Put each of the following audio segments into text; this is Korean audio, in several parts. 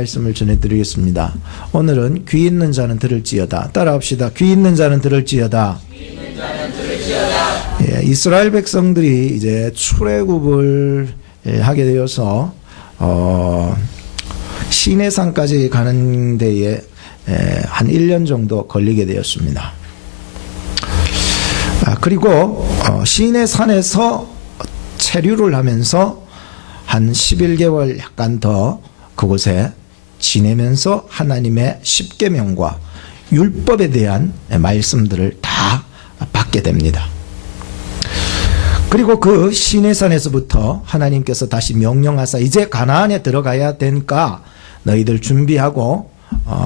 말씀을 전해드리겠습니다. 오늘은 귀 있는 자는 들을지어다. 따라합시다. 귀 있는 자는 들을지어다. 예, 이스라엘 백성들이 이제 출애굽을 하게 되어서 시내산까지 가는 데에 한 1년 정도 걸리게 되었습니다. 그리고 시내산에서 체류를 하면서 한 11개월 약간 더 그곳에 지내면서 하나님의 십계명과 율법에 대한 말씀들을 다 받게 됩니다. 그리고 그 시내산에서부터 하나님께서 다시 명령하사 이제 가나안에 들어가야 되니까 너희들 준비하고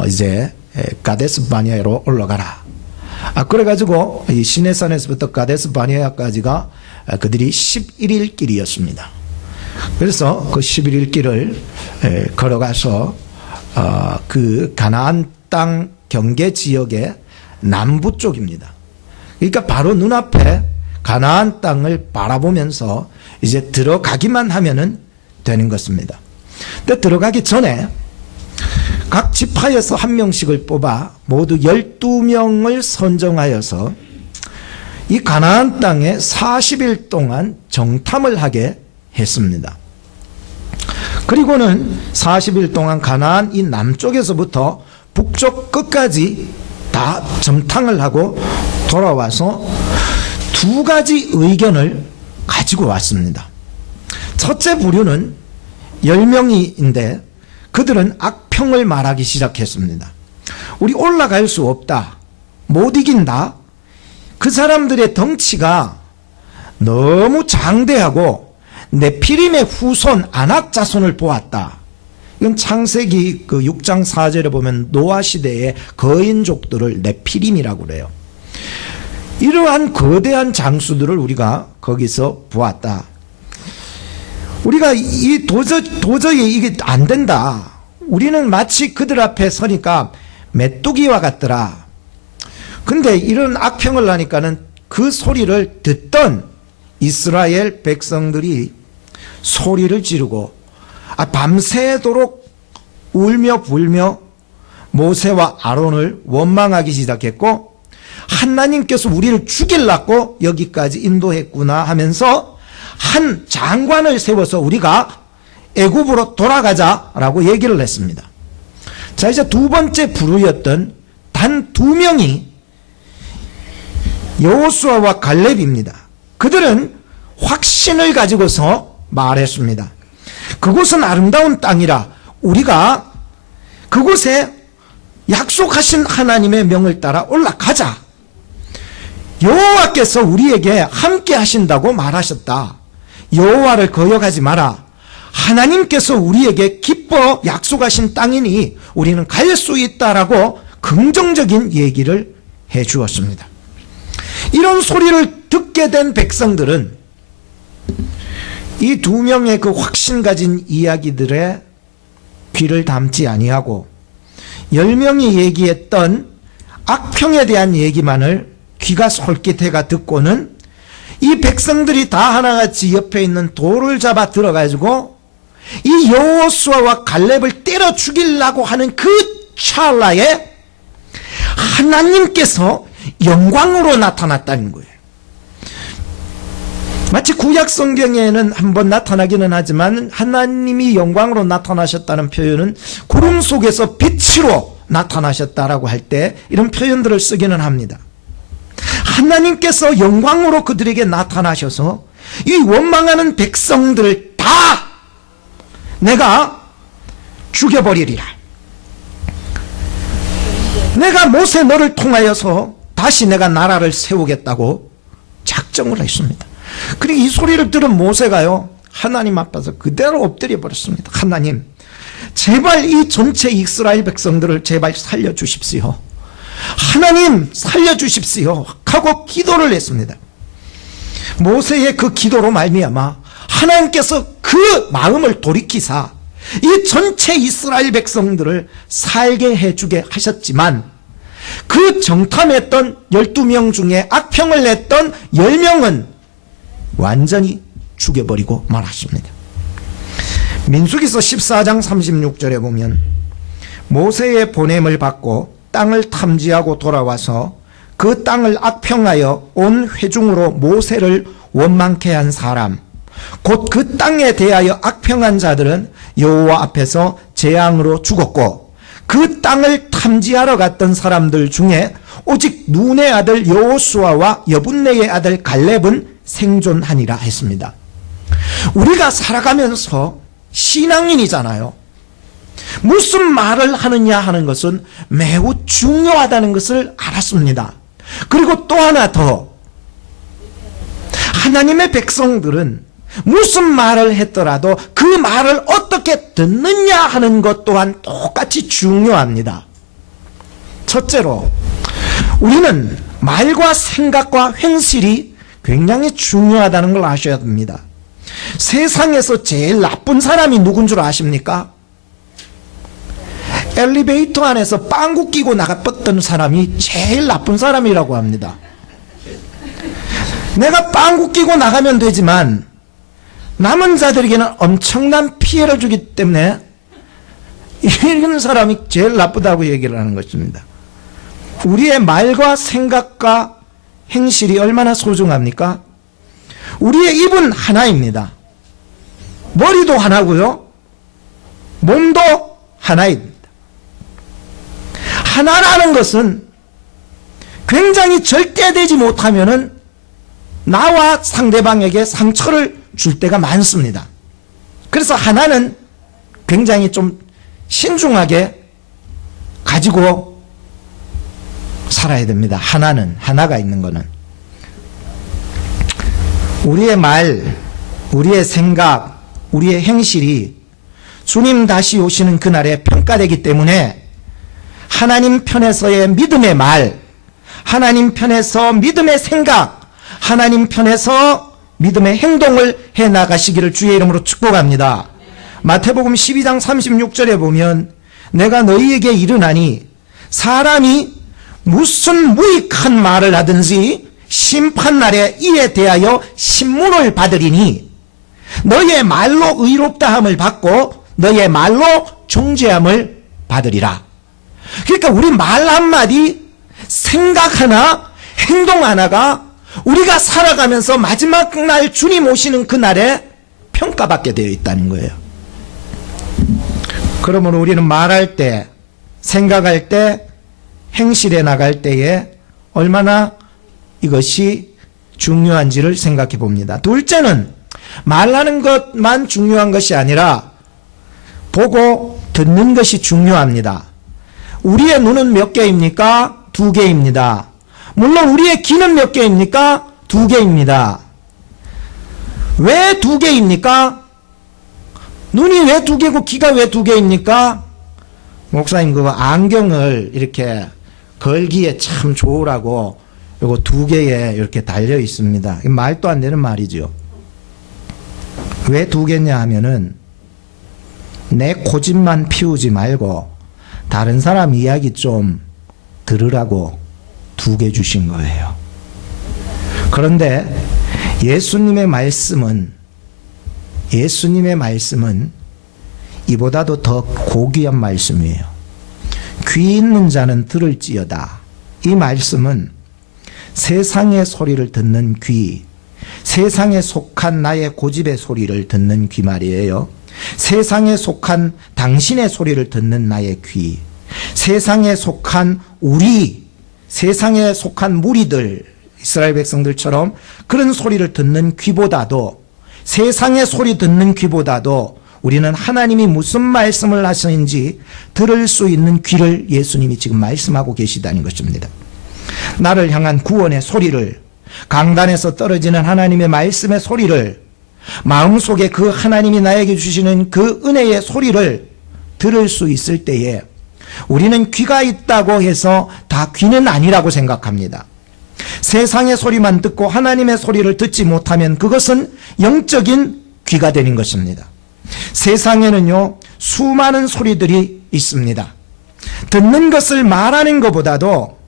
이제 가데스 바네아로 올라가라. 그래가지고 이 시내산에서부터 가데스 바네아까지가 그들이 11일 길이었습니다. 그래서 그 11일 길을 걸어가서 그 가나안 땅 경계 지역의 남부 쪽입니다. 그러니까 바로 눈앞에 가나안 땅을 바라보면서 이제 들어가기만 하면은 되는 것입니다. 근데 들어가기 전에 각 지파에서 한 명씩을 뽑아 모두 12명을 선정하여서 이 가나안 땅에 40일 동안 정탐을 하게 했습니다. 그리고는 40일 동안 가나안 이 남쪽에서부터 북쪽 끝까지 다 정탐을 하고 돌아와서 두 가지 의견을 가지고 왔습니다. 첫째 부류는 10명인데 그들은 악평을 말하기 시작했습니다. 우리 올라갈 수 없다. 못 이긴다. 그 사람들의 덩치가 너무 장대하고 네피림의 후손 아낙 자손을 보았다. 이건 창세기 그 6장 4절에 보면 노아 시대의 거인족들을 네피림이라고 그래요. 이러한 거대한 장수들을 우리가 거기서 보았다. 우리가 이 도저히 이게 안 된다. 우리는 마치 그들 앞에 서니까 메뚜기와 같더라. 근데 이런 악평을 하니까는 그 소리를 듣던 이스라엘 백성들이 소리를 지르고 밤새도록 울며 불며 모세와 아론을 원망하기 시작했고, 하나님께서 우리를 죽이려고 여기까지 인도했구나 하면서 한 장관을 세워서 우리가 애굽으로 돌아가자라고 얘기를 했습니다. 자, 이제 두 번째 부류였던 단 2명이 여호수아와 갈렙입니다. 그들은 확신을 가지고서 말했습니다. 그곳은 아름다운 땅이라 우리가 그곳에 약속하신 하나님의 명을 따라 올라가자. 여호와께서 우리에게 함께 하신다고 말하셨다. 여호와를 거역하지 마라. 하나님께서 우리에게 기뻐 약속하신 땅이니 우리는 갈 수 있다라고 긍정적인 얘기를 해 주었습니다. 이런 소리를 듣게 된 백성들은 이 2명의 그 확신 가진 이야기들에 귀를 담지 아니하고 10명이 얘기했던 악평에 대한 얘기만을 귀가 솔깃해가 듣고는 이 백성들이 다 하나같이 옆에 있는 돌을 잡아 들어가지고 이 여호수아와 갈렙을 때려 죽이려고 하는 그 찰나에 하나님께서 영광으로 나타났다는 거예요. 마치 구약 성경에는 한번 나타나기는 하지만 하나님이 영광으로 나타나셨다는 표현은 구름 속에서 빛으로 나타나셨다라고 할 때 이런 표현들을 쓰기는 합니다. 하나님께서 영광으로 그들에게 나타나셔서 이 원망하는 백성들을 다 내가 죽여버리리라. 내가 모세 너를 통하여서 다시 내가 나라를 세우겠다고 작정을 했습니다. 그리고 이 소리를 들은 모세가요, 하나님 앞에서 그대로 엎드려 버렸습니다. 하나님, 제발 이 전체 이스라엘 백성들을 제발 살려주십시오. 하나님 살려주십시오 하고 기도를 했습니다. 모세의 그 기도로 말미암아 하나님께서 그 마음을 돌이키사 이 전체 이스라엘 백성들을 살게 해주게 하셨지만 그 정탐했던 12명 중에 악평을 냈던 10명은 완전히 죽여버리고 말았습니다. 민수기서 14장 36절에 보면 모세의 보냄을 받고 땅을 탐지하고 돌아와서 그 땅을 악평하여 온 회중으로 모세를 원망케 한 사람, 곧 그 땅에 대하여 악평한 자들은 여호와 앞에서 재앙으로 죽었고 그 땅을 탐지하러 갔던 사람들 중에 오직 눈의 아들 여호수아와 여분네의 아들 갈렙은 생존하니라 했습니다. 우리가 살아가면서 신앙인이잖아요. 무슨 말을 하느냐 하는 것은 매우 중요하다는 것을 알았습니다. 그리고 또 하나 더, 하나님의 백성들은 무슨 말을 했더라도 그 말을 어떻게 듣느냐 하는 것 또한 똑같이 중요합니다. 첫째로, 우리는 말과 생각과 행실이 굉장히 중요하다는 걸 아셔야 됩니다. 세상에서 제일 나쁜 사람이 누군 줄 아십니까? 엘리베이터 안에서 빵구 끼고 나갔던 사람이 제일 나쁜 사람이라고 합니다. 내가 빵구 끼고 나가면 되지만 남은 자들에게는 엄청난 피해를 주기 때문에 이런 사람이 제일 나쁘다고 얘기를 하는 것입니다. 우리의 말과 생각과 행실이 얼마나 소중합니까? 우리의 입은 하나입니다. 머리도 하나고요, 몸도 하나입니다. 하나라는 것은 굉장히 절대되지 못하면은 나와 상대방에게 상처를 줄 때가 많습니다. 그래서 하나는 굉장히 좀 신중하게 가지고 살아야 됩니다. 하나가 있는 거는. 우리의 말, 우리의 생각, 우리의 행실이 주님 다시 오시는 그날에 평가되기 때문에 하나님 편에서의 믿음의 말, 하나님 편에서 믿음의 생각, 하나님 편에서 믿음의 행동을 해나가시기를 주의 이름으로 축복합니다. 마태복음 12장 36절에 보면 내가 너희에게 이르나니 사람이 무슨 무익한 말을 하든지 심판날에 이에 대하여 신문을 받으리니 너희의 말로 의롭다함을 받고 너희의 말로 정죄함을 받으리라. 그러니까 우리 말 한마디, 생각 하나, 행동 하나가 우리가 살아가면서 마지막 날 주님 오시는 그날에 평가받게 되어 있다는 거예요. 그러므로 우리는 말할 때, 생각할 때, 행실에 나갈 때에 얼마나 이것이 중요한지를 생각해 봅니다. 둘째는 말하는 것만 중요한 것이 아니라 보고 듣는 것이 중요합니다. 우리의 눈은 몇 개입니까? 2개입니다. 물론 우리의 귀는 몇 개입니까? 2개입니다. 왜 2개입니까? 눈이 왜 2개고 귀가 왜 2개입니까? 목사님, 그 안경을 이렇게 걸기에 참 좋으라고 요거 2개에 이렇게 달려 있습니다. 말도 안 되는 말이죠. 왜 2개냐 하면은 내 고집만 피우지 말고 다른 사람 이야기 좀 들으라고 2개 주신 거예요. 그런데 예수님의 말씀은 이보다도 더 고귀한 말씀이에요. 귀 있는 자는 들을지어다. 이 말씀은 세상의 소리를 듣는 귀, 세상에 속한 나의 고집의 소리를 듣는 귀 말이에요. 세상에 속한 당신의 소리를 듣는 나의 귀, 세상에 속한 세상에 속한 무리들, 이스라엘 백성들처럼 그런 소리를 듣는 귀보다도, 세상의 소리 듣는 귀보다도 우리는 하나님이 무슨 말씀을 하시는지 들을 수 있는 귀를 예수님이 지금 말씀하고 계시다는 것입니다. 나를 향한 구원의 소리를, 강단에서 떨어지는 하나님의 말씀의 소리를, 마음속에 그 하나님이 나에게 주시는 그 은혜의 소리를 들을 수 있을 때에 우리는 귀가 있다고 해서 다 귀는 아니라고 생각합니다. 세상의 소리만 듣고 하나님의 소리를 듣지 못하면 그것은 영적인 귀가 되는 것입니다. 세상에는요, 수많은 소리들이 있습니다. 듣는 것을 말하는 것보다도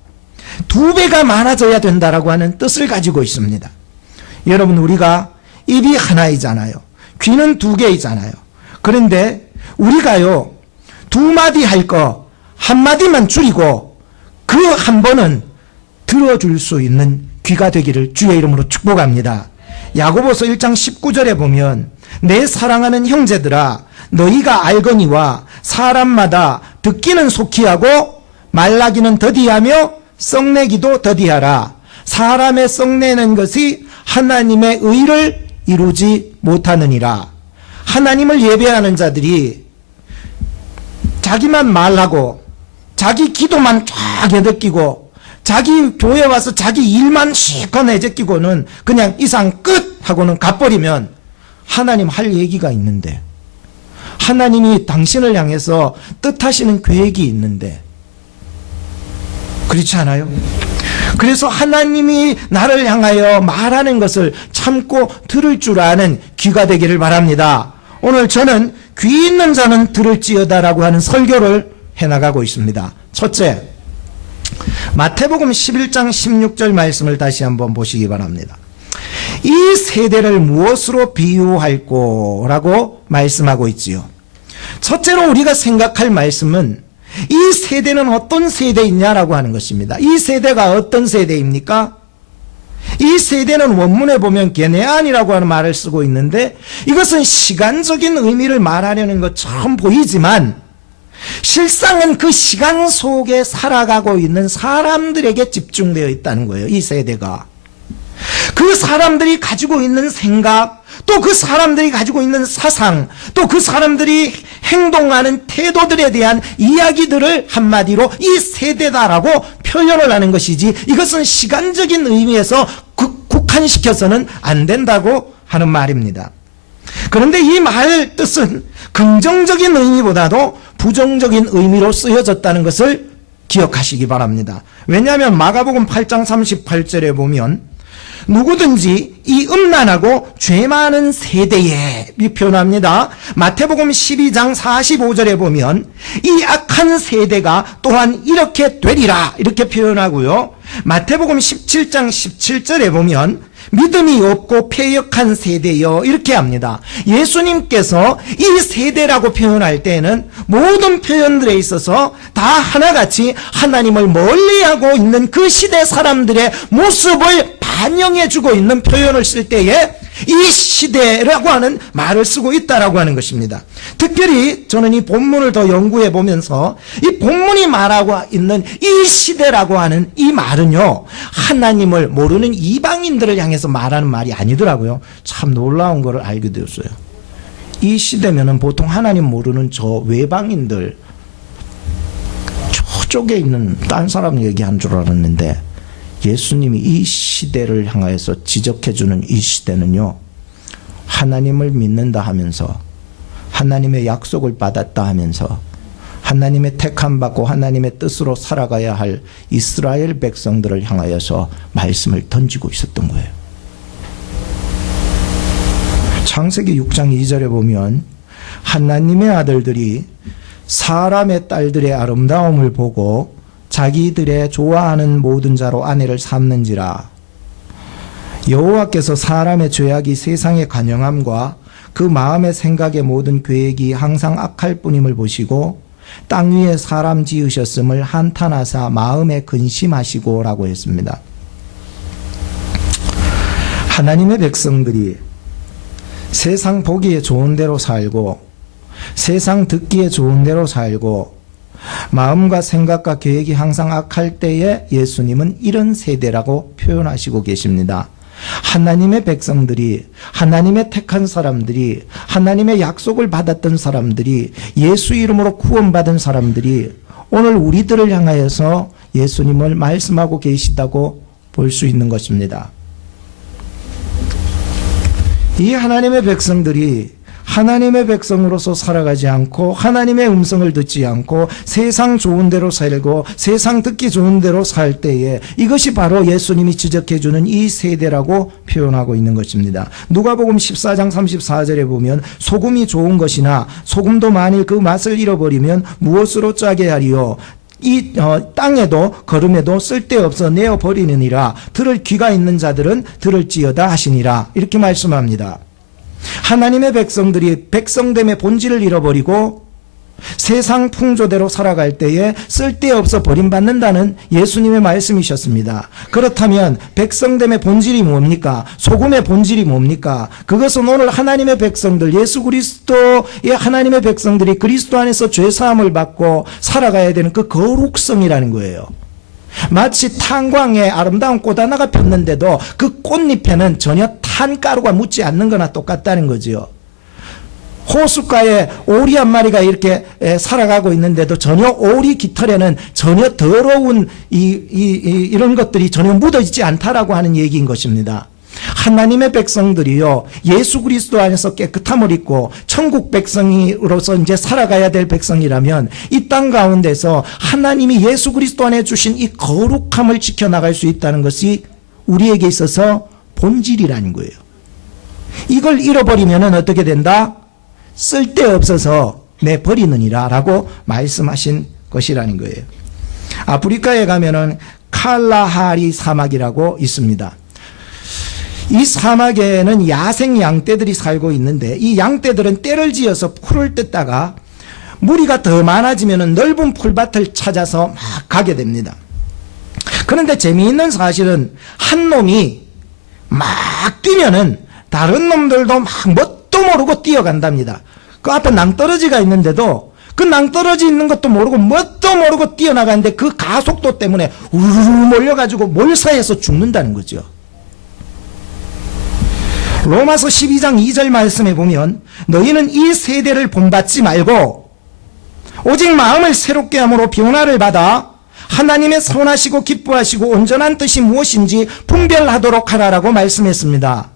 2배가 많아져야 된다라고 하는 뜻을 가지고 있습니다. 여러분, 우리가 입이 하나이잖아요. 귀는 2개이잖아요. 그런데 우리가요, 2마디 할 거 한마디만 줄이고 그 한 번은 들어줄 수 있는 귀가 되기를 주의 이름으로 축복합니다. 야고보서 1장 19절에 보면 내 사랑하는 형제들아 너희가 알거니와 사람마다 듣기는 속히 하고 말하기는 더디하며 썩내기도 더디하라. 사람의 썩내는 것이 하나님의 의를 이루지 못하느니라. 하나님을 예배하는 자들이 자기만 말하고 자기 기도만 쫙 해듣기고 자기 교회 와서 자기 일만 실컷 해제끼고는 그냥 이상 끝 하고는 가버리면 하나님 할 얘기가 있는데, 하나님이 당신을 향해서 뜻하시는 계획이 있는데 그렇지 않아요? 그래서 하나님이 나를 향하여 말하는 것을 참고 들을 줄 아는 귀가 되기를 바랍니다. 오늘 저는 귀 있는 자는 들을지어다라고 하는 설교를 해나가고 있습니다. 첫째, 마태복음 11장 16절 말씀을 다시 한번 보시기 바랍니다. 이 세대를 무엇으로 비유할꼬? 라고 말씀하고 있지요. 첫째로 우리가 생각할 말씀은 이 세대는 어떤 세대이냐라고 하는 것입니다. 이 세대가 어떤 세대입니까? 이 세대는 원문에 보면 게네안이라고 하는 말을 쓰고 있는데 이것은 시간적인 의미를 말하려는 것처럼 보이지만 실상은 그 시간 속에 살아가고 있는 사람들에게 집중되어 있다는 거예요. 이 세대가. 그 사람들이 가지고 있는 생각, 또 그 사람들이 가지고 있는 사상, 또 그 사람들이 행동하는 태도들에 대한 이야기들을 한마디로 이 세대다라고 표현을 하는 것이지, 이것은 시간적인 의미에서 국한시켜서는 안 된다고 하는 말입니다. 그런데 이 말 뜻은 긍정적인 의미보다도 부정적인 의미로 쓰여졌다는 것을 기억하시기 바랍니다. 왜냐하면 마가복음 8장 38절에 보면 누구든지 이 음란하고 죄 많은 세대에 표현합니다. 마태복음 12장 45절에 보면 이 악한 세대가 또한 이렇게 되리라 이렇게 표현하고요. 마태복음 17장 17절에 보면 믿음이 없고 패역한 세대여 이렇게 합니다. 예수님께서 이 세대라고 표현할 때는 모든 표현들에 있어서 다 하나같이 하나님을 멀리하고 있는 그 시대 사람들의 모습을 반영해주고 있는 표현을 쓸 때에 이 시대라고 하는 말을 쓰고 있다라고 하는 것입니다. 특별히 저는 이 본문을 더 연구해 보면서 이 본문이 말하고 있는 이 시대라고 하는 이 말은요, 하나님을 모르는 이방인들을 향해서 말하는 말이 아니더라고요. 참 놀라운 걸 알게 되었어요. 이 시대면은 보통 하나님 모르는 저 외방인들, 저쪽에 있는 딴 사람 얘기한 줄 알았는데, 예수님이 이 시대를 향해서 지적해주는 이 시대는요, 하나님을 믿는다 하면서 하나님의 약속을 받았다 하면서 하나님의 택함 받고 하나님의 뜻으로 살아가야 할 이스라엘 백성들을 향하여서 말씀을 던지고 있었던 거예요. 창세기 6장 2절에 보면 하나님의 아들들이 사람의 딸들의 아름다움을 보고 자기들의 좋아하는 모든 자로 아내를 삼는지라. 여호와께서 사람의 죄악이 세상의 간영함과 그 마음의 생각의 모든 계획이 항상 악할 뿐임을 보시고 땅 위에 사람 지으셨음을 한탄하사 마음에 근심하시고 라고 했습니다. 하나님의 백성들이 세상 보기에 좋은 대로 살고 세상 듣기에 좋은 대로 살고 마음과 생각과 계획이 항상 악할 때에 예수님은 이런 세대라고 표현하시고 계십니다. 하나님의 백성들이, 하나님의 택한 사람들이, 하나님의 약속을 받았던 사람들이, 예수 이름으로 구원받은 사람들이 오늘 우리들을 향하여서 예수님을 말씀하고 계시다고 볼 수 있는 것입니다. 이 하나님의 백성들이 하나님의 백성으로서 살아가지 않고 하나님의 음성을 듣지 않고 세상 좋은 대로 살고 세상 듣기 좋은 대로 살 때에 이것이 바로 예수님이 지적해주는 이 세대라고 표현하고 있는 것입니다. 누가복음 14장 34절에 보면 소금이 좋은 것이나 소금도 만일 그 맛을 잃어버리면 무엇으로 짜게 하리요? 이 땅에도 걸음에도 쓸데없어 내어버리느니라. 들을 귀가 있는 자들은 들을지어다 하시니라. 이렇게 말씀합니다. 하나님의 백성들이 백성됨의 본질을 잃어버리고 세상 풍조대로 살아갈 때에 쓸데없어 버림받는다는 예수님의 말씀이셨습니다. 그렇다면 백성됨의 본질이 뭡니까? 소금의 본질이 뭡니까? 그것은 오늘 하나님의 백성들, 예수 그리스도의 하나님의 백성들이 그리스도 안에서 죄사함을 받고 살아가야 되는 그 거룩성이라는 거예요. 마치 탄광에 아름다운 꽃 하나가 폈는데도 그 꽃잎에는 전혀 탄가루가 묻지 않는 거나 똑같다는 거지요. 호숫가에 오리 한 마리가 이렇게 살아가고 있는데도 전혀 오리 깃털에는 전혀 더러운 이런 것들이 전혀 묻어있지 않다라고 하는 얘기인 것입니다. 하나님의 백성들이요, 예수 그리스도 안에서 깨끗함을 입고 천국 백성으로서 이제 살아가야 될 백성이라면 이 땅 가운데서 하나님이 예수 그리스도 안에 주신 이 거룩함을 지켜나갈 수 있다는 것이 우리에게 있어서 본질이라는 거예요. 이걸 잃어버리면 어떻게 된다? 쓸데없어서 내버리느니라 라고 말씀하신 것이라는 거예요. 아프리카에 가면은 칼라하리 사막이라고 있습니다. 이 사막에는 야생 양떼들이 살고 있는데 이 양떼들은 떼를 지어서 풀을 뜯다가 무리가 더 많아지면 넓은 풀밭을 찾아서 막 가게 됩니다. 그런데 재미있는 사실은 한 놈이 막 뛰면은 다른 놈들도 막 뭣도 모르고 뛰어간답니다. 그 앞에 낭떠러지가 있는데도 그 낭떠러지 있는 것도 모르고 뭣도 모르고 뛰어나가는데 그 가속도 때문에 우르르 몰려가지고 몰사해서 죽는다는 거죠. 로마서 12장 2절 말씀에 보면 너희는 이 세대를 본받지 말고 오직 마음을 새롭게 함으로 변화를 받아 하나님의 선하시고 기뻐하시고 온전한 뜻이 무엇인지 분별하도록 하라라고 말씀했습니다.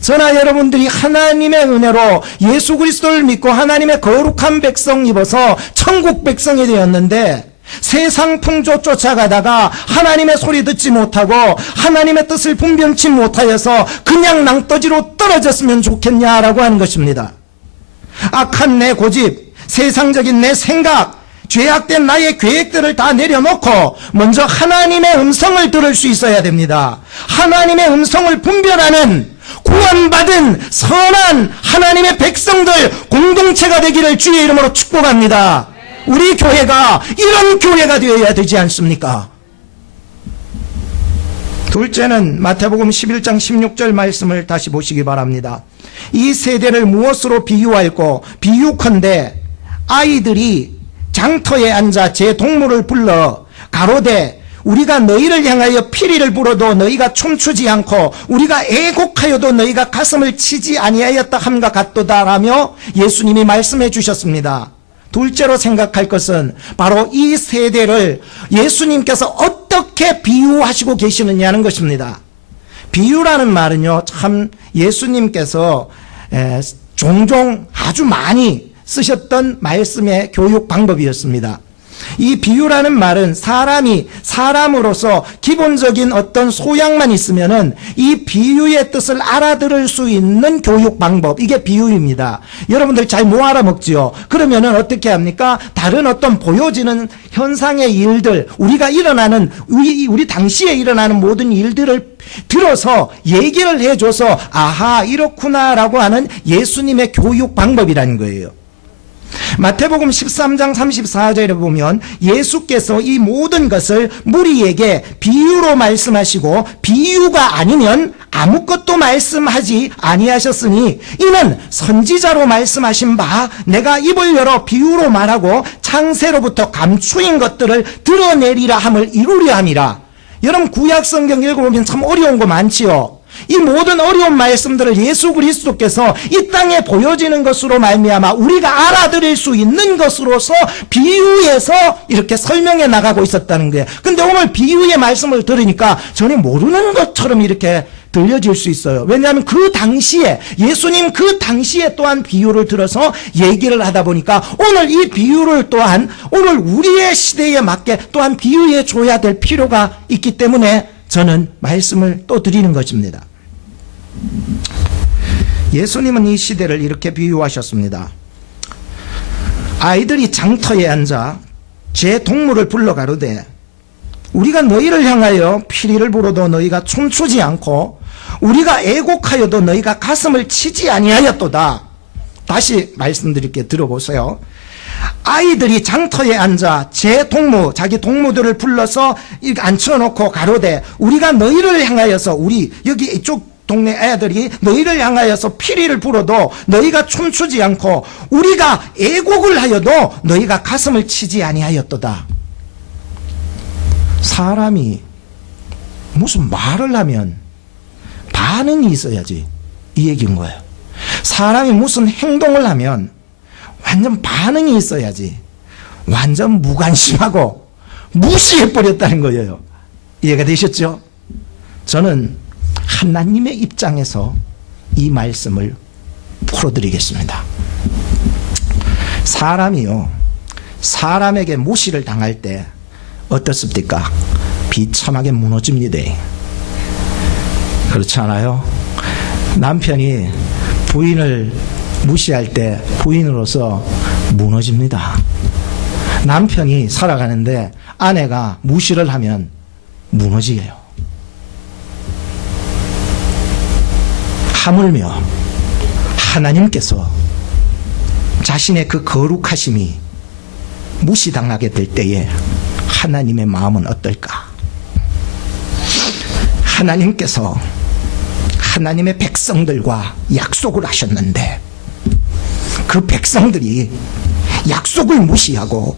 저나 여러분들이 하나님의 은혜로 예수 그리스도를 믿고 하나님의 거룩한 백성 입어서 천국 백성이 되었는데 세상 풍조 쫓아가다가 하나님의 소리 듣지 못하고 하나님의 뜻을 분별치 못하여서 그냥 낭떠지로 떨어졌으면 좋겠냐라고 하는 것입니다. 악한 내 고집, 세상적인 내 생각, 죄악된 나의 계획들을 다 내려놓고 먼저 하나님의 음성을 들을 수 있어야 됩니다. 하나님의 음성을 분별하는 구원받은 선한 하나님의 백성들 공동체가 되기를 주의 이름으로 축복합니다. 우리 교회가 이런 교회가 되어야 되지 않습니까? 둘째는 마태복음 11장 16절 말씀을 다시 보시기 바랍니다. 이 세대를 무엇으로 비유할꼬? 비유컨대 아이들이 장터에 앉아 제 동물을 불러 가로되 우리가 너희를 향하여 피리를 불어도 너희가 춤추지 않고 우리가 애곡하여도 너희가 가슴을 치지 아니하였다 함과 같도다라며 예수님이 말씀해 주셨습니다. 둘째로 생각할 것은 바로 이 세대를 예수님께서 어떻게 비유하시고 계시느냐는 것입니다. 비유라는 말은요, 참 예수님께서 종종 아주 많이 쓰셨던 말씀의 교육 방법이었습니다. 이 비유라는 말은 사람이 사람으로서 기본적인 어떤 소양만 있으면은 이 비유의 뜻을 알아들을 수 있는 교육 방법, 이게 비유입니다. 여러분들 잘 못 알아먹지요? 그러면은 어떻게 합니까? 다른 어떤 보여지는 현상의 일들, 우리가 일어나는 우리 당시에 일어나는 모든 일들을 들어서 얘기를 해줘서 아하 이렇구나라고 하는 예수님의 교육 방법이라는 거예요. 마태복음 13장 34절에 보면 예수께서 이 모든 것을 무리에게 비유로 말씀하시고 비유가 아니면 아무것도 말씀하지 아니하셨으니 이는 선지자로 말씀하신 바 내가 입을 열어 비유로 말하고 창세로부터 감추인 것들을 드러내리라 함을 이루려 함이라. 여러분 구약 성경 읽어보면 참 어려운 거 많지요. 이 모든 어려운 말씀들을 예수 그리스도께서 이 땅에 보여지는 것으로 말미암아 우리가 알아들을 수 있는 것으로서 비유해서 이렇게 설명해 나가고 있었다는 거예요. 근데 오늘 비유의 말씀을 들으니까 전혀 모르는 것처럼 이렇게 들려질 수 있어요. 왜냐하면 그 당시에 예수님 그 당시에 또한 비유를 들어서 얘기를 하다 보니까 오늘 이 비유를 또한 오늘 우리의 시대에 맞게 또한 비유해 줘야 될 필요가 있기 때문에 저는 말씀을 또 드리는 것입니다. 예수님은 이 시대를 이렇게 비유하셨습니다. 아이들이 장터에 앉아 제 동물을 불러 가로되 우리가 너희를 향하여 피리를 불어도 너희가 춤추지 않고 우리가 애곡하여도 너희가 가슴을 치지 아니하였도다. 다시 말씀드릴게 들어보세요. 아이들이 장터에 앉아 자기 동무들을 불러서 이렇게 앉혀놓고 가로되 우리가 너희를 향하여서 여기 이쪽 동네 애들이 너희를 향하여서 피리를 불어도 너희가 춤추지 않고 우리가 애곡을 하여도 너희가 가슴을 치지 아니하였도다. 사람이 무슨 말을 하면 반응이 있어야지 이 얘기인 거예요. 사람이 무슨 행동을 하면 완전 반응이 있어야지 완전 무관심하고 무시해버렸다는 거예요. 이해가 되셨죠? 저는 하나님의 입장에서 이 말씀을 풀어드리겠습니다. 사람이요, 사람에게 무시를 당할 때 어떻습니까? 비참하게 무너집니다. 그렇지 않아요? 남편이 부인을 무시할 때 부인으로서 무너집니다. 남편이 살아가는데 아내가 무시를 하면 무너지게요. 하물며 하나님께서 자신의 그 거룩하심이 무시당하게 될 때에 하나님의 마음은 어떨까? 하나님께서 하나님의 백성들과 약속을 하셨는데 그 백성들이 약속을 무시하고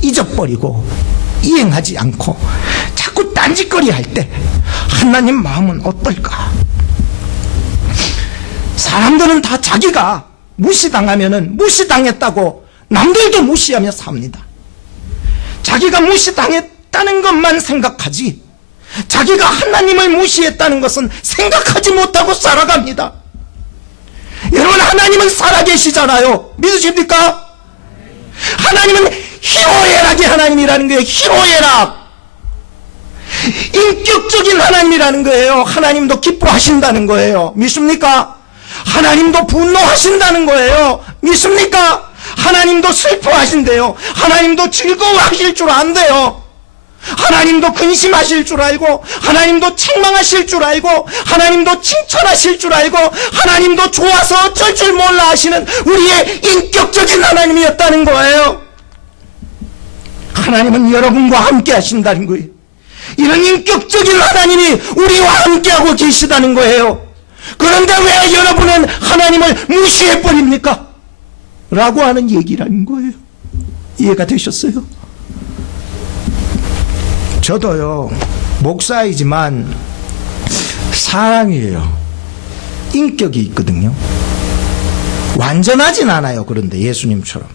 잊어버리고 이행하지 않고 자꾸 딴짓거리 할 때 하나님 마음은 어떨까? 사람들은 다 자기가 무시당하면은 무시당했다고 남들도 무시하며 삽니다. 자기가 무시당했다는 것만 생각하지 자기가 하나님을 무시했다는 것은 생각하지 못하고 살아갑니다. 여러분, 하나님은 살아계시잖아요. 믿으십니까? 하나님은 희로애락의 하나님이라는 거예요. 희로애락. 인격적인 하나님이라는 거예요. 하나님도 기뻐하신다는 거예요. 믿습니까? 하나님도 분노하신다는 거예요. 믿습니까? 하나님도 슬퍼하신대요. 하나님도 즐거워하실 줄 안대요. 하나님도 근심하실 줄 알고 하나님도 책망하실 줄 알고 하나님도 칭찬하실 줄 알고 하나님도 좋아서 어쩔 줄 몰라 하시는 우리의 인격적인 하나님이었다는 거예요. 하나님은 여러분과 함께 하신다는 거예요. 이런 인격적인 하나님이 우리와 함께하고 계시다는 거예요. 그런데 왜 여러분은 하나님을 무시해버립니까? 라고 하는 얘기라는 거예요. 이해가 되셨어요? 저도요, 목사이지만 사람이에요. 인격이 있거든요. 완전하진 않아요. 그런데 예수님처럼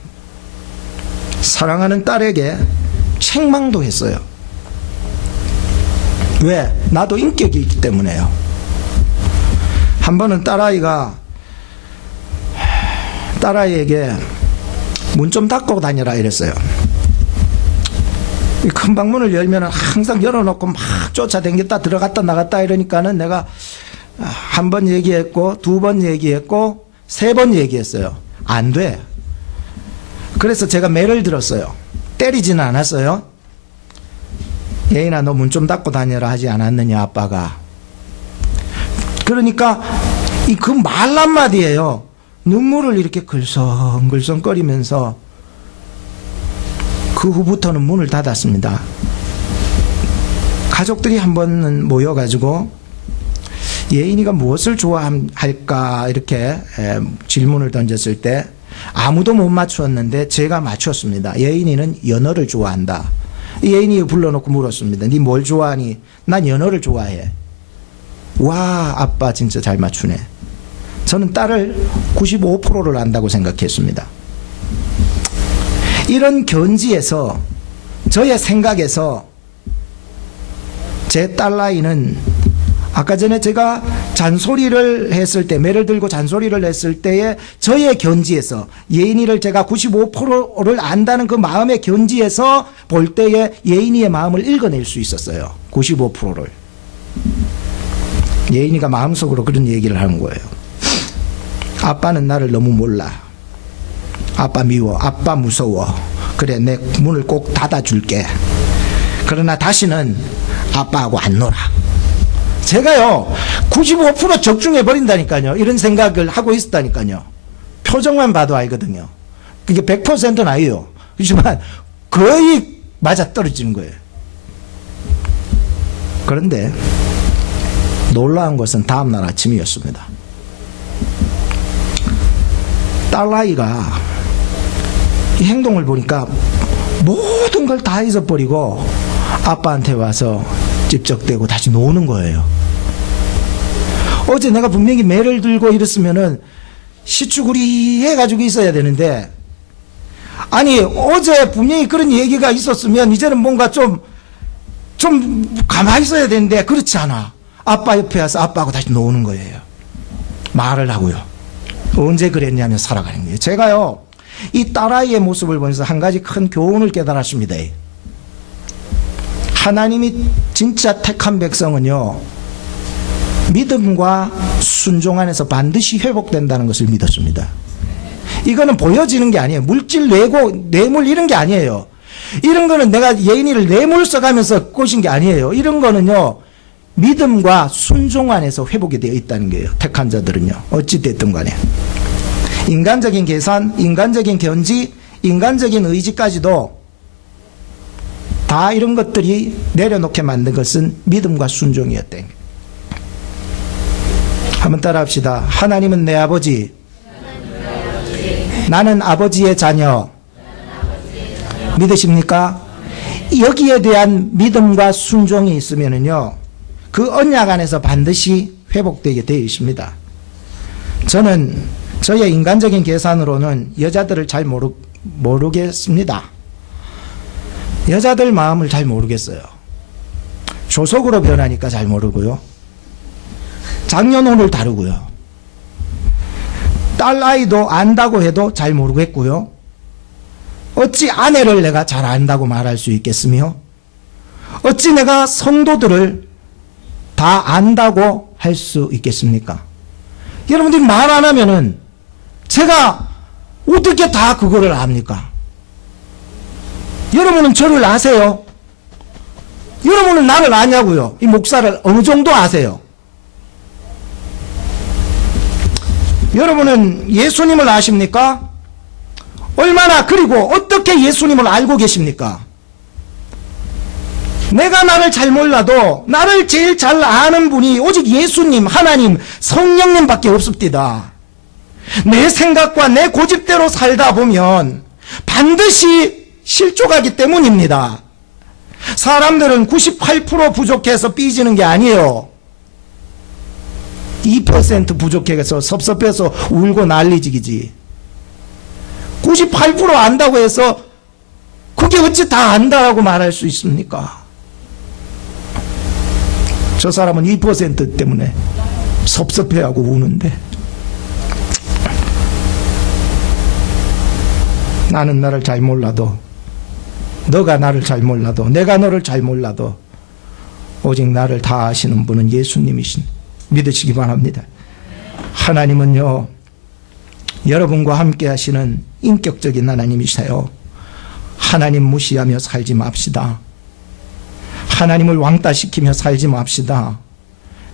사랑하는 딸에게 책망도 했어요. 왜? 나도 인격이 있기 때문에요. 한 번은 딸아이에게 문 좀 닫고 다녀라 이랬어요. 큰 방문을 열면 항상 열어놓고 막 쫓아다녔다 들어갔다 나갔다 이러니까는 내가 한 번 얘기했고 2번 얘기했고 3번 얘기했어요. 안 돼. 그래서 제가 매를 들었어요. 때리지는 않았어요. 예인아, 너 문 좀 닫고 다녀라 하지 않았느냐 아빠가. 그러니까 그 말 한마디예요. 눈물을 이렇게 글썽글썽거리면서 그 후부터는 문을 닫았습니다. 가족들이 한 번은 모여가지고 예인이가 무엇을 좋아할까 이렇게 질문을 던졌을 때 아무도 못 맞추었는데 제가 맞췄습니다. 예인이는 연어를 좋아한다. 예인이 불러놓고 물었습니다. 니 뭘 좋아하니? 난 연어를 좋아해. 와, 아빠 진짜 잘 맞추네. 저는 딸을 95%를 안다고 생각했습니다. 이런 견지에서 저의 생각에서 제 딸아이는 아까 전에 제가 잔소리를 했을 때, 매를 들고 잔소리를 했을 때에 저의 견지에서 예인이를 제가 95%를 안다는 그 마음의 견지에서 볼 때에 예인이의 마음을 읽어낼 수 있었어요. 95%를. 예인이가 마음속으로 그런 얘기를 하는 거예요. 아빠는 나를 너무 몰라. 아빠 미워. 아빠 무서워. 그래, 내 문을 꼭 닫아줄게. 그러나 다시는 아빠하고 안 놀아. 제가요 95% 적중해 버린다니까요. 이런 생각을 하고 있었다니까요. 표정만 봐도 알거든요. 그게 100%는 아니에요. 그렇지만 거의 맞아떨어지는 거예요. 그런데 놀라운 것은 다음날 아침이었습니다. 딸아이가 이 행동을 보니까 모든 걸 다 잊어버리고 아빠한테 와서 찝쩍대고 다시 노는 거예요. 어제 내가 분명히 매를 들고 이랬으면은 시추구리 해가지고 있어야 되는데, 아니 어제 분명히 그런 얘기가 있었으면 이제는 뭔가 좀 가만히 있어야 되는데 그렇지 않아. 아빠 옆에 와서 아빠하고 다시 노는 거예요. 말을 하고요. 언제 그랬냐면 살아가는 거예요. 제가요 이 딸아이의 모습을 보면서 한 가지 큰 교훈을 깨달았습니다. 하나님이 진짜 택한 백성은요 믿음과 순종 안에서 반드시 회복된다는 것을 믿었습니다. 이거는 보여지는 게 아니에요. 물질 뇌물 이런 게 아니에요. 이런 거는 내가 예인이를 뇌물 써가면서 꼬신 게 아니에요. 이런 거는요 믿음과 순종 안에서 회복이 되어 있다는 거예요. 택한 자들은요 어찌됐든 간에 인간적인 계산, 인간적인 견지, 인간적인 의지까지도 다 이런 것들이 내려놓게 만든 것은 믿음과 순종이었다. 한번 따라 합시다. 하나님은 내 아버지, 나는 아버지의 자녀. 믿으십니까? 여기에 대한 믿음과 순종이 있으면은요 그 언약 안에서 반드시 회복되게 되어 있습니다. 저는 저의 인간적인 계산으로는 여자들을 잘 모르겠습니다. 여자들 마음을 잘 모르겠어요. 조속으로 변하니까 잘 모르고요. 장년혼을 다루고요. 딸아이도 안다고 해도 잘 모르겠고요. 어찌 아내를 내가 잘 안다고 말할 수 있겠으며, 어찌 내가 성도들을 다 안다고 할 수 있겠습니까? 여러분들이 말 안 하면은 제가 어떻게 다 그거를 압니까? 여러분은 저를 아세요? 여러분은 나를 아냐고요? 이 목사를 어느 정도 아세요? 여러분은 예수님을 아십니까? 얼마나, 그리고 어떻게 예수님을 알고 계십니까? 내가 나를 잘 몰라도 나를 제일 잘 아는 분이 오직 예수님, 하나님, 성령님밖에 없습니다. 내 생각과 내 고집대로 살다 보면 반드시 실족하기 때문입니다. 사람들은 98% 부족해서 삐지는 게 아니에요. 2% 부족해서 섭섭해서 울고 난리지기지. 98% 안다고 해서 그게 어찌 다 안다라고 말할 수 있습니까? 저 사람은 2% 때문에 섭섭해하고 우는데, 나는 나를 잘 몰라도, 너가 나를 잘 몰라도, 내가 너를 잘 몰라도 오직 나를 다 아시는 분은 예수님이신, 믿으시기 바랍니다. 하나님은요 여러분과 함께 하시는 인격적인 하나님이세요. 하나님 무시하며 살지 맙시다. 하나님을 왕따시키며 살지 맙시다.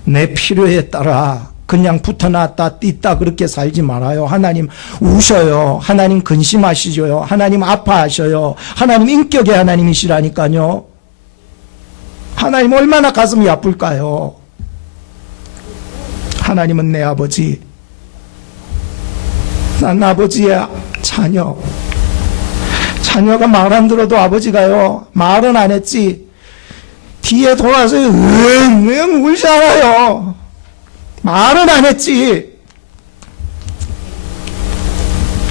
내 필요에 따라 그냥 붙어놨다 띄다 그렇게 살지 말아요. 하나님 우셔요. 하나님 근심하시죠. 하나님 아파하셔요. 하나님 인격의 하나님이시라니까요. 하나님 얼마나 가슴이 아플까요? 하나님은 내 아버지, 난 아버지의 자녀. 자녀가 말 안 들어도 아버지가요 말은 안 했지 뒤에 돌아서 응 울잖아요. 말은 안 했지.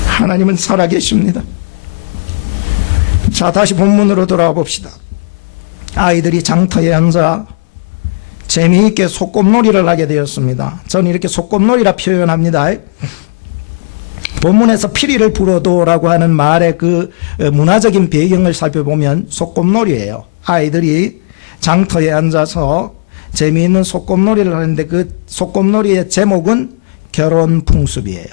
하나님은 살아계십니다. 자, 다시 본문으로 돌아와 봅시다. 아이들이 장터에 앉아 재미있게 소꿉놀이를 하게 되었습니다. 저는 이렇게 소꿉놀이라 표현합니다. 본문에서 피리를 불어도라고 하는 말의 그 문화적인 배경을 살펴보면 소꿉놀이예요. 아이들이 장터에 앉아서 재미있는 소꿉놀이를 하는데 그 소꿉놀이의 제목은 결혼 풍습이에요.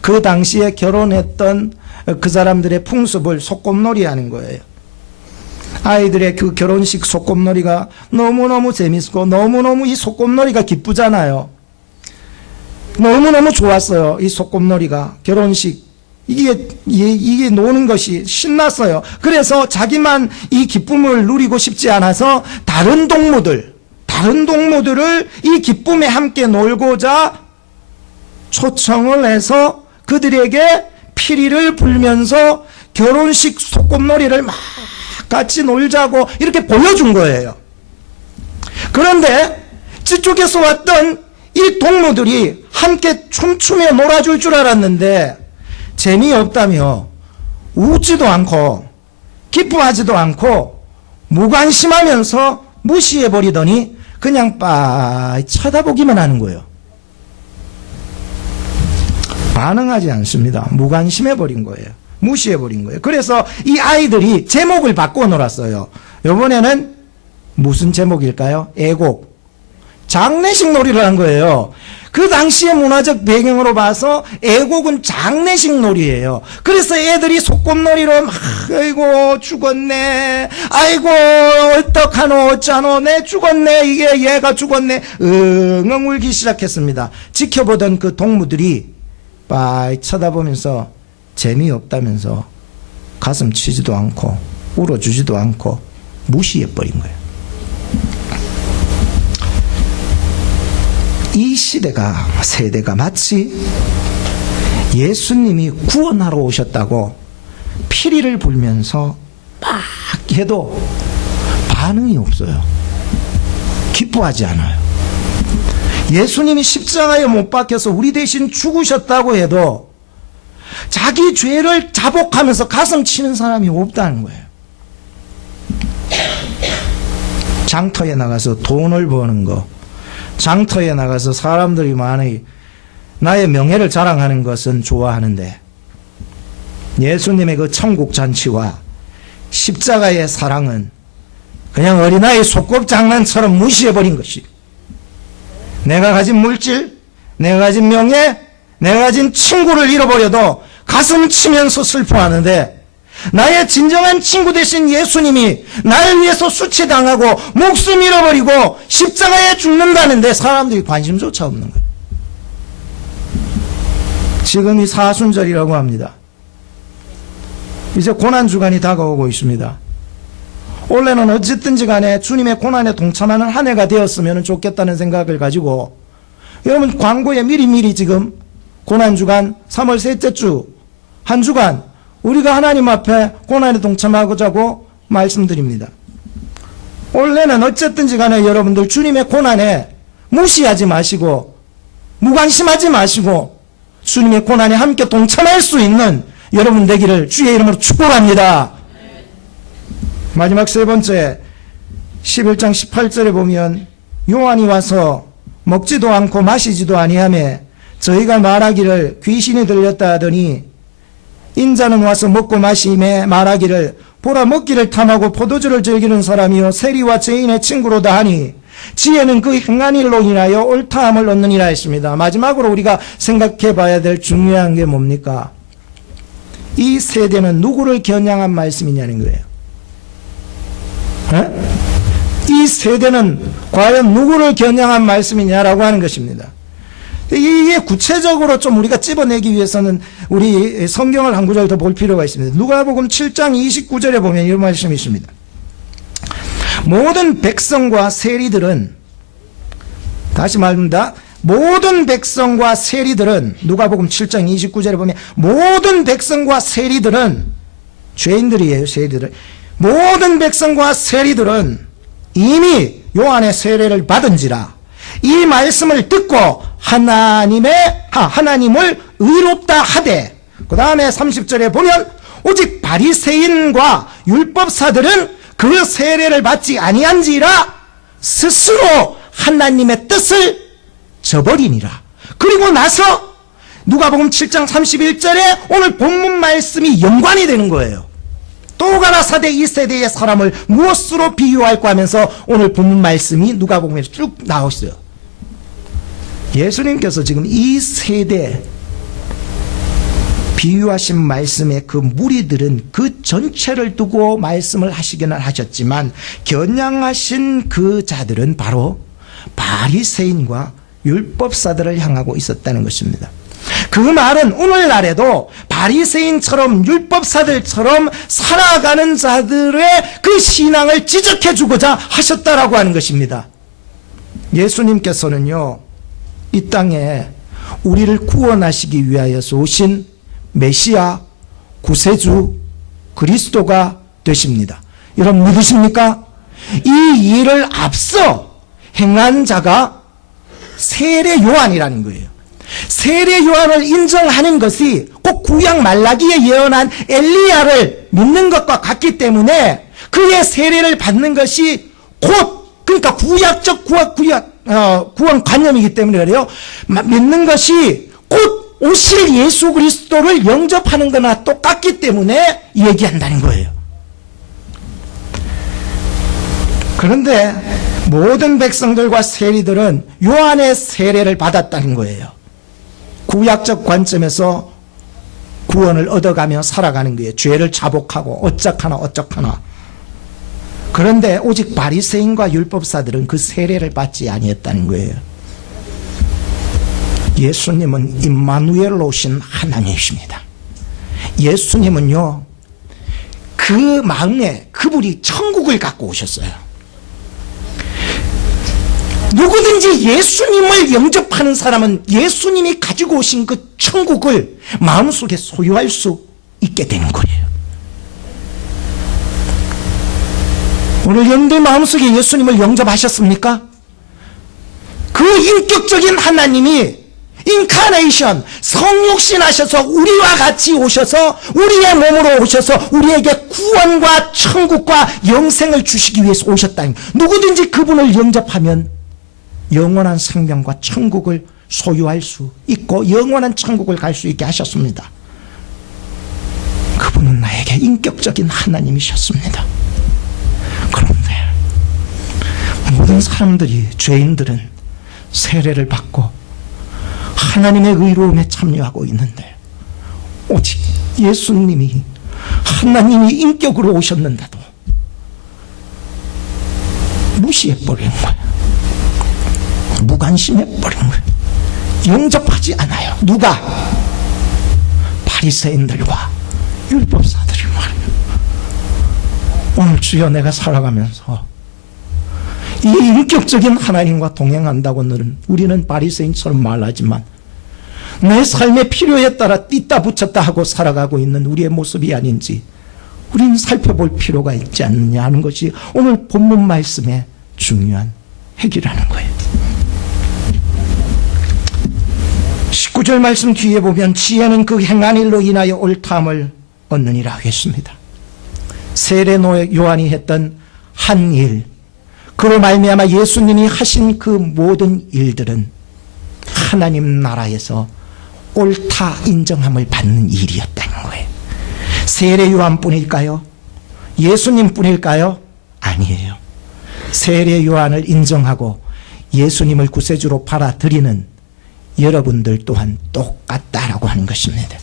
그 당시에 결혼했던 그 사람들의 풍습을 소꿉놀이 하는 거예요. 아이들의 그 결혼식 소꿉놀이가 너무너무 재밌고 너무너무 이 소꿉놀이가 기쁘잖아요. 너무너무 좋았어요. 이 소꿉놀이가 결혼식 이게 노는 것이 신났어요. 그래서 자기만 이 기쁨을 누리고 싶지 않아서 다른 동무들을 이 기쁨에 함께 놀고자 초청을 해서 그들에게 피리를 불면서 결혼식 소꿉놀이를 막 같이 놀자고 이렇게 보여준 거예요. 그런데 저쪽에서 왔던 이 동무들이 함께 춤추며 놀아줄 줄 알았는데 재미없다며 웃지도 않고 기뻐하지도 않고 무관심하면서 무시해버리더니 그냥 빠 쳐다보기만 하는 거예요. 반응하지 않습니다. 무관심해버린 거예요. 무시해버린 거예요. 그래서 이 아이들이 제목을 바꿔 놀았어요. 이번에는 무슨 제목일까요? 애곡. 장례식 놀이를 한 거예요. 그 당시의 문화적 배경으로 봐서 애곡은 장례식 놀이예요. 그래서 애들이 소꿉놀이로 막 아이고 죽었네, 아이고 어떡하노 어쩌노, 내 죽었네, 이게 얘가 죽었네, 엉엉 울기 시작했습니다. 지켜보던 그 동무들이 빠이 쳐다보면서 재미없다면서 가슴 치지도 않고 울어주지도 않고 무시해버린 거예요. 이 세대가 마치 예수님이 구원하러 오셨다고 피리를 불면서 막 해도 반응이 없어요. 기뻐하지 않아요. 예수님이 십자가에 못 박혀서 우리 대신 죽으셨다고 해도 자기 죄를 자복하면서 가슴 치는 사람이 없다는 거예요. 장터에 나가서 돈을 버는 거, 장터에 나가서 사람들이 많이 나의 명예를 자랑하는 것은 좋아하는데 예수님의 그 천국 잔치와 십자가의 사랑은 그냥 어린아이 소꿉장난처럼 무시해버린 것이, 내가 가진 물질, 내가 가진 명예, 내가 가진 친구를 잃어버려도 가슴 치면서 슬퍼하는데 나의 진정한 친구 되신 예수님이 나를 위해서 수치당하고 목숨 잃어버리고 십자가에 죽는다는데 사람들이 관심조차 없는 거예요. 지금이 사순절이라고 합니다. 이제 고난주간이 다가오고 있습니다. 올해는 어쨌든지 간에 주님의 고난에 동참하는 한 해가 되었으면 좋겠다는 생각을 가지고 여러분 광고에 미리미리 지금 고난주간 3월 셋째 주 한 주간 우리가 하나님 앞에 고난에 동참하고자고 말씀드립니다. 올해는 어쨌든지 간에 여러분들 주님의 고난에 무시하지 마시고 무관심하지 마시고 주님의 고난에 함께 동참할 수 있는 여러분 되기를 주의 이름으로 축복합니다. 마지막 세 번째 11장 18절에 보면 요한이 와서 먹지도 않고 마시지도 아니하며 저희가 말하기를 귀신이 들렸다 하더니 인자는 와서 먹고 마시며 말하기를 보라 먹기를 탐하고 포도주를 즐기는 사람이요 세리와 죄인의 친구로다 하니 지혜는 그 행한 일로 인하여 옳다함을 얻느니라 했습니다. 마지막으로 우리가 생각해 봐야 될 중요한 게 뭡니까? 이 세대는 누구를 겨냥한 말씀이냐는 거예요. 이 세대는 과연 누구를 겨냥한 말씀이냐라고 하는 것입니다. 이게 구체적으로 좀 우리가 찝어내기 위해서는 우리 성경을 한 구절 더 볼 필요가 있습니다. 누가복음 7장 29절에 보면 이런 말씀이 있습니다. 모든 백성과 세리들은, 다시 말합니다. 모든 백성과 세리들은, 누가복음 7장 29절에 보면 모든 백성과 세리들은, 죄인들이에요. 세리들은 모든 백성과 세리들은 이미 요한의 세례를 받은지라 이 말씀을 듣고 하나님을 의롭다 하되, 그 다음에 30절에 보면 오직 바리새인과 율법사들은 그 세례를 받지 아니한지라 스스로 하나님의 뜻을 저버리니라. 그리고 나서 누가복음 7장 31절에 오늘 본문 말씀이 연관이 되는 거예요. 또 가라사대 이 세대의 사람을 무엇으로 비유할까 하면서 오늘 본문 말씀이 누가복음에서 쭉 나왔어요. 예수님께서 지금 이 세대 비유하신 말씀의 그 무리들은 그 전체를 두고 말씀을 하시기는 하셨지만 겨냥하신 그 자들은 바로 바리새인과 율법사들을 향하고 있었다는 것입니다. 그 말은 오늘날에도 바리새인처럼 율법사들처럼 살아가는 자들의 그 신앙을 지적해 주고자 하셨다라고 하는 것입니다. 예수님께서는요, 이 땅에 우리를 구원하시기 위하여서 오신 메시아, 구세주, 그리스도가 되십니다. 여러분 누구십니까? 이 일을 앞서 행한 자가 세례 요한이라는 거예요. 세례 요한을 인정하는 것이 꼭 구약 말라기에 예언한 엘리야를 믿는 것과 같기 때문에 그의 세례를 받는 것이 그러니까 구약적 구원관념이기 때문에 그래요. 믿는 것이 곧 오실 예수 그리스도를 영접하는 거나 똑같기 때문에 얘기한다는 거예요. 그런데 모든 백성들과 세리들은 요한의 세례를 받았다는 거예요. 구약적 관점에서 구원을 얻어가며 살아가는 거예요. 죄를 자복하고 어쩌하나. 그런데 오직 바리새인과 율법사들은 그 세례를 받지 아니했다는 거예요. 예수님은 임마누엘로 오신 하나님이십니다. 예수님은요, 그 마음에 그분이 천국을 갖고 오셨어요. 누구든지 예수님을 영접하는 사람은 예수님이 가지고 오신 그 천국을 마음속에 소유할 수 있게 되는 거예요. 오늘 여러분들 마음속에 예수님을 영접하셨습니까? 그 인격적인 하나님이 인카네이션, 성육신 하셔서 우리와 같이 오셔서 우리의 몸으로 오셔서 우리에게 구원과 천국과 영생을 주시기 위해서 오셨다니, 누구든지 그분을 영접하면 영원한 생명과 천국을 소유할 수 있고 영원한 천국을 갈 수 있게 하셨습니다. 그분은 나에게 인격적인 하나님이셨습니다. 그런데 모든 사람들이, 죄인들은 세례를 받고 하나님의 의로움에 참여하고 있는데 오직 예수님이 하나님이 인격으로 오셨는데도 무시해버리는 거예요. 무관심해버린 거예요. 영접하지 않아요. 누가? 바리새인들과 율법사들이 말이에요. 오늘 주여, 내가 살아가면서 이 인격적인 하나님과 동행한다고는 우리는 바리새인처럼 말하지만 내 삶의 필요에 따라 띠다 붙였다 하고 살아가고 있는 우리의 모습이 아닌지 우리는 살펴볼 필요가 있지 않느냐 하는 것이 오늘 본문 말씀의 중요한 핵이라는 거예요. 19절 말씀 뒤에 보면 지혜는 그 행한 일로 인하여 옳다함을 얻느니라 하겠습니다. 세례 요한이 했던 한 일, 그로 말미암아 예수님이 하신 그 모든 일들은 하나님 나라에서 옳다 인정함을 받는 일이었다는 거예요. 세례 요한뿐일까요? 예수님뿐일까요? 아니에요. 세례 요한을 인정하고 예수님을 구세주로 받아들이는 여러분들 또한 똑같다라고 하는 것입니다.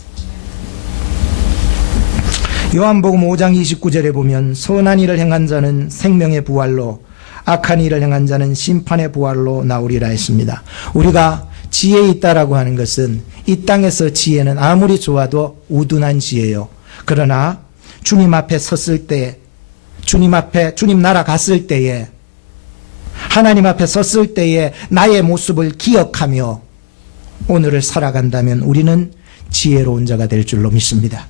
요한복음 5장 29절에 보면 선한 일을 행한 자는 생명의 부활로, 악한 일을 행한 자는 심판의 부활로 나오리라 했습니다. 우리가 지혜 있다라고 하는 것은 이 땅에서 지혜는 아무리 좋아도 우둔한 지혜예요. 그러나 주님 앞에 섰을 때, 주님 나라 갔을 때에, 하나님 앞에 섰을 때에 나의 모습을 기억하며 오늘을 살아간다면 우리는 지혜로운 자가 될 줄로 믿습니다.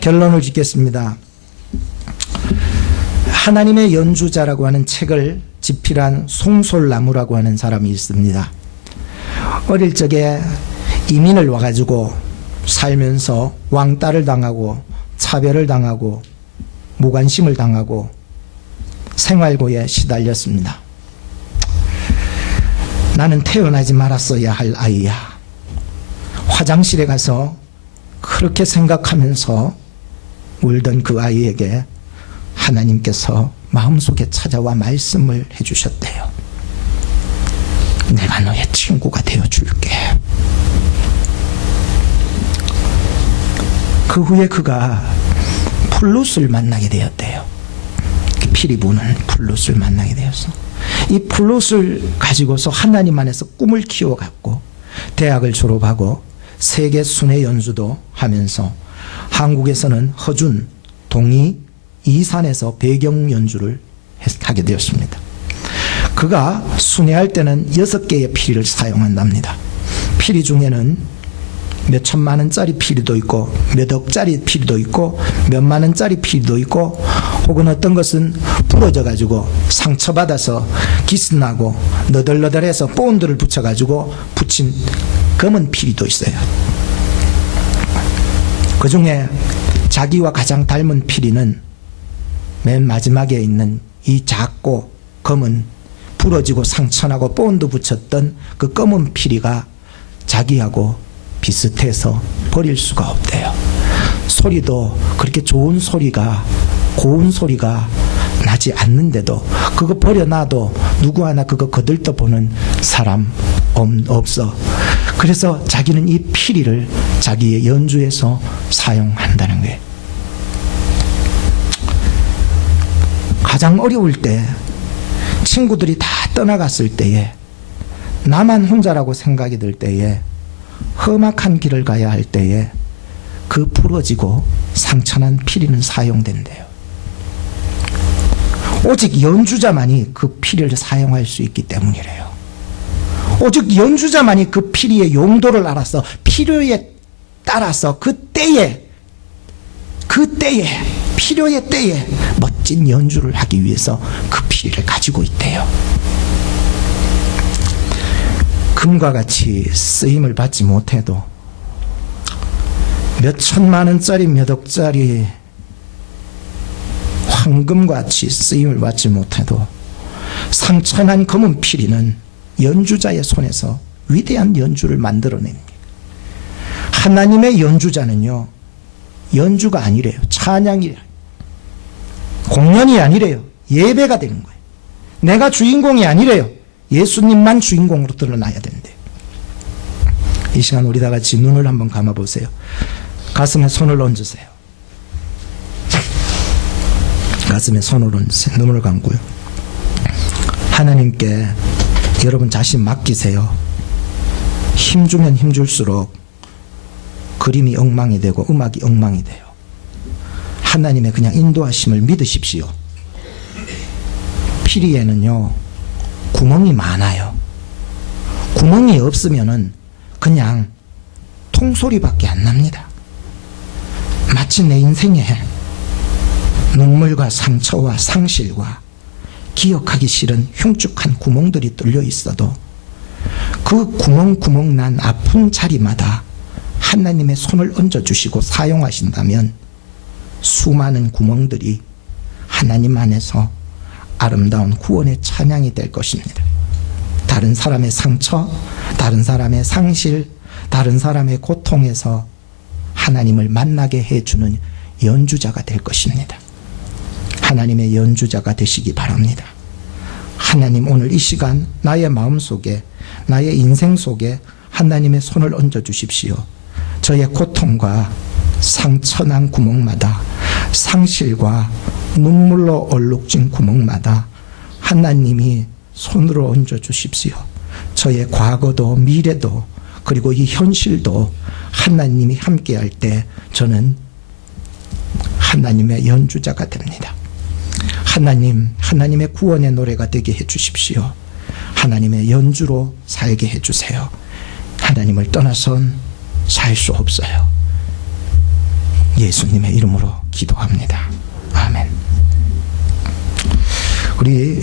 결론을 짓겠습니다. 하나님의 연주자라고 하는 책을 집필한 송솔나무라고 하는 사람이 있습니다. 어릴 적에 이민을 와가지고 살면서 왕따를 당하고 차별을 당하고 무관심을 당하고 생활고에 시달렸습니다. 나는 태어나지 말았어야 할 아이야. 화장실에 가서 그렇게 생각하면서 울던 그 아이에게 하나님께서 마음속에 찾아와 말씀을 해주셨대요. 내가 너의 친구가 되어줄게. 그 후에 그가 플룻을 만나게 되었대요. 피리 부는 플룻을 만나게 되어서 이 플룻을 가지고서 하나님 안에서 꿈을 키워갖고 대학을 졸업하고 세계 순회 연주도 하면서 한국에서는 허준, 동이, 이산에서 배경 연주를 하게 되었습니다. 그가 순회할 때는 6개의 피리를 사용한답니다. 피리 중에는 몇 천만 원짜리 피리도 있고 몇 억짜리 피리도 있고 몇만 원짜리 피리도 있고 혹은 어떤 것은 부러져 가지고 상처받아서 기스나고 너덜너덜해서 본드를 붙여 가지고 붙인 검은 피리도 있어요. 그 중에 자기와 가장 닮은 피리는 맨 마지막에 있는 이 작고 검은 부러지고 상처나고 본드 붙였던 그 검은 피리가 자기하고 비슷해서 버릴 수가 없대요. 소리도 그렇게 좋은 소리가, 고운 소리가 나지 않는데도 그거 버려놔도 누구 하나 그거 거들떠보는 사람 없어. 그래서 자기는 이 피리를 자기의 연주에서 사용한다는 거예요. 가장 어려울 때, 친구들이 다 떠나갔을 때에, 나만 혼자라고 생각이 들 때에, 험악한 길을 가야 할 때에 그 부러지고 상처난 피리는 사용된대요. 오직 연주자만이 그 피리를 사용할 수 있기 때문이래요. 오직 연주자만이 그 피리의 용도를 알아서 필요에 따라서 그 때에 필요의 때에 멋진 연주를 하기 위해서 그 피리를 가지고 있대요. 금과 같이 쓰임을 받지 못해도 몇 천만 원짜리 몇 억짜리 황금같이 쓰임을 받지 못해도 상처난 검은 피리는 연주자의 손에서 위대한 연주를 만들어냅니다. 하나님의 연주자는요, 연주가 아니래요. 찬양이래요. 공연이 아니래요. 예배가 되는 거예요. 내가 주인공이 아니래요. 예수님만 주인공으로 드러나야 된대요. 이 시간 우리 다 같이 눈을 한번 감아보세요. 가슴에 손을 얹으세요. 가슴에 손을 얹으세요. 눈을 감고요. 하나님께 여러분 자신 맡기세요. 힘주면 힘줄수록 그림이 엉망이 되고 음악이 엉망이 돼요. 하나님의 그냥 인도하심을 믿으십시오. 피리에는요 구멍이 많아요. 구멍이 없으면은 그냥 통소리밖에 안 납니다. 마치 내 인생에 눈물과 상처와 상실과 기억하기 싫은 흉측한 구멍들이 뚫려 있어도 그 구멍 난 아픈 자리마다 하나님의 손을 얹어주시고 사용하신다면 수많은 구멍들이 하나님 안에서 아름다운 구원의 찬양이 될 것입니다. 다른 사람의 상처, 다른 사람의 상실, 다른 사람의 고통에서 하나님을 만나게 해주는 연주자가 될 것입니다. 하나님의 연주자가 되시기 바랍니다. 하나님, 오늘 이 시간 나의 마음속에, 나의 인생 속에 하나님의 손을 얹어주십시오. 저의 고통과 상처난 구멍마다, 상실과 눈물로 얼룩진 구멍마다 하나님이 손으로 얹어주십시오. 저의 과거도 미래도 그리고 이 현실도 하나님이 함께할 때 저는 하나님의 연주자가 됩니다. 하나님, 하나님의 구원의 노래가 되게 해주십시오. 하나님의 연주로 살게 해주세요. 하나님을 떠나선 살 수 없어요. 예수님의 이름으로 기도합니다. 아멘. 우리